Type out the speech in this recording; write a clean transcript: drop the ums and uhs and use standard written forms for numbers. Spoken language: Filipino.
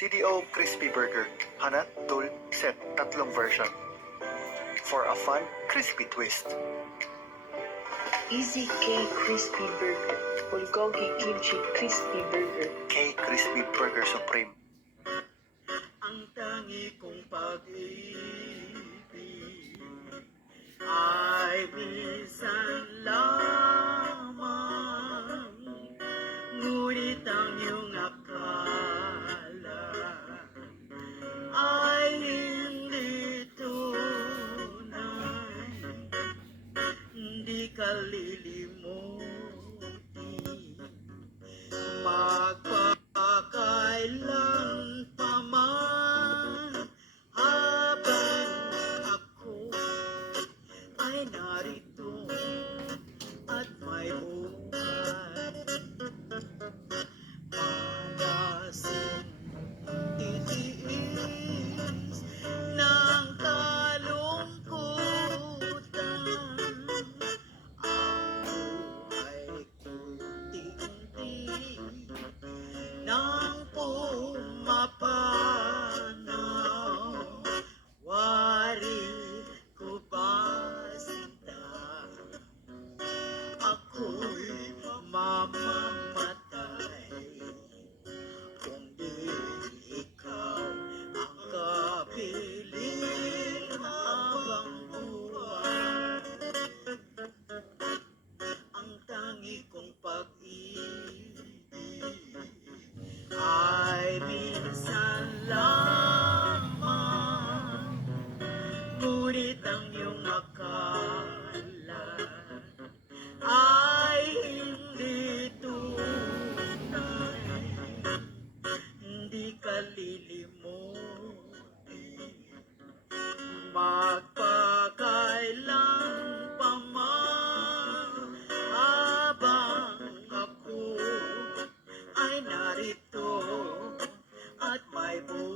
CDO Crispy Burger, Hanat, Dul, Set, tatlong version. For a fun, crispy twist. Easy K Crispy Burger. Bulgogi Kimchi Crispy Burger. K Crispy Burger Supreme. Ang tangi kong pag-ibig ay minsan lamang, ngunit ang iyong akala ay hindi tunay. Hindi ka lilimutin, magpakailan pa man, habang ako ay narito at may buhay. Malasin titiis ng kalungkutan, ang buhay kunti-unti nang pumapanaw. Wari ko ba sinta, ako'y mamamatay kung di ikaw ang kapiling habang buhay. Ang tangi kong pag-ibig ay minsan lamang, ngunit ang iyong akala ay hindi tunay. Hindi ka lilimutin, magpakailan pa man, habang ako ay narito at may buhay.